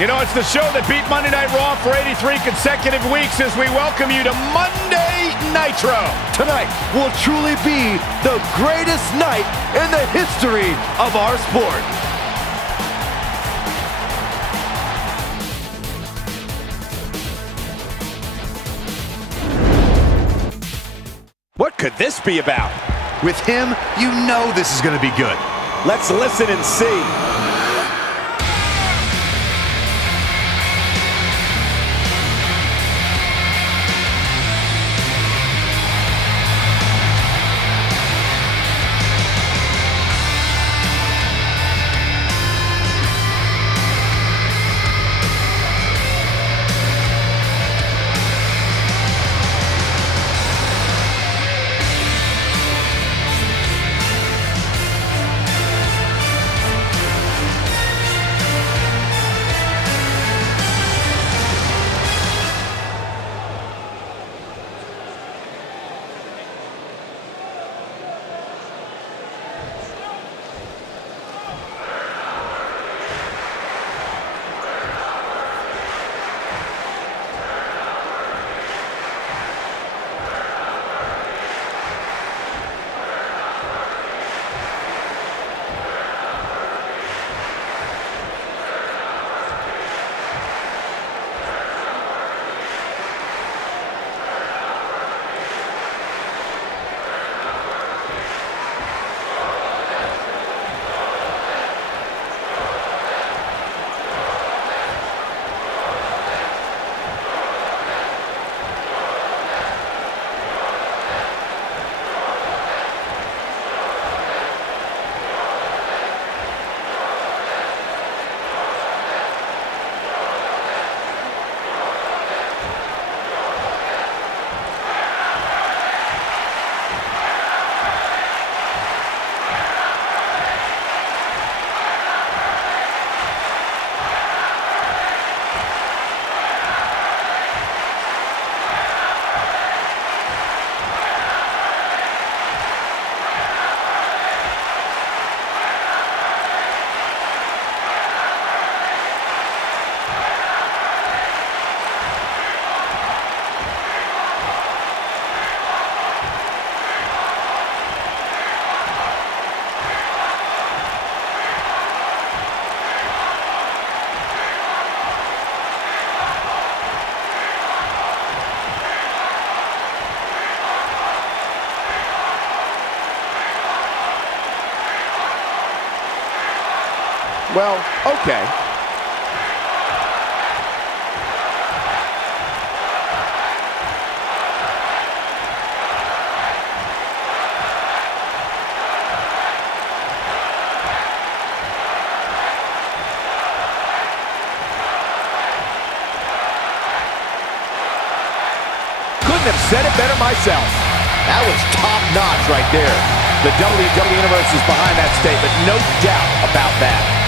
You know, it's the show that beat Monday Night Raw for 83 consecutive weeks as we welcome you to Monday Nitro. Tonight will truly be the greatest night in the history of our sport. What could this be about? With him, you know this is going to be good. Let's listen and see. Well, okay. Couldn't have said it better myself. That was top-notch right there. The WWE Universe is behind that statement, no doubt about that.